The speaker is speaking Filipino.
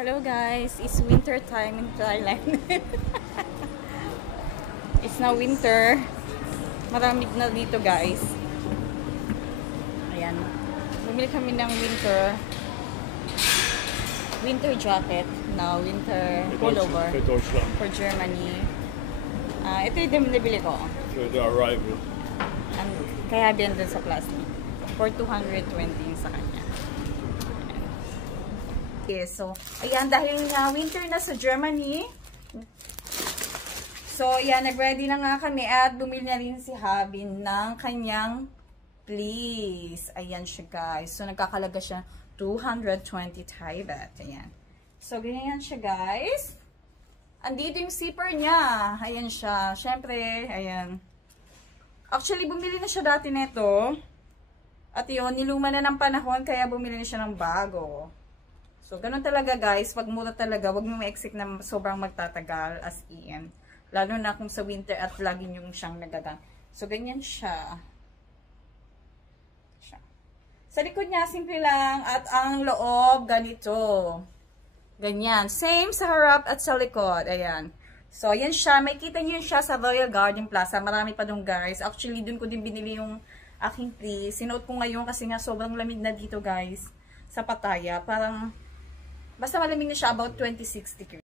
Hello guys, it's winter time in Thailand. It's now winter. Maramig na dito guys. Ayan. Bumili kami ng winter jacket. No, winter pullover for Germany. Ito yung nabili ko. For the arrival. Kaya din dun sa plastic. For 220 sa kanya. Okay, so, ayan, dahil winter na sa Germany. So, ayan, nag-ready na nga kami at bumili na rin si Habin ng kanyang fleece. Ayan siya, guys. So, nagkakalaga siya 220 Thai baht. Ayan. So, ganyan siya, guys. Andito yung zipper niya. Ayan siya. Siyempre, ayan. Actually, bumili na siya dati nito. At yun, niluma na ng panahon, kaya bumili na siya ng bago. So, ganun talaga guys, pag mura talaga, wag mo ma-exit na sobrang magtatagal as in. Lalo na kung sa winter at lagi nyo siyang nagagang. So, ganyan siya. Sa likod niya, simple lang. At ang loob, ganito. Ganyan. Same sa harap at sa likod. Ayan. So, ayan siya. May kita nyo siya sa Royal Garden Plaza. Marami pa dun guys. Actually, dun ko din binili yung aking fleece. Sinuot ko ngayon kasi nga sobrang lamig na dito guys. Sa Pattaya. Parang basta malamig na siya, about 26 degrees.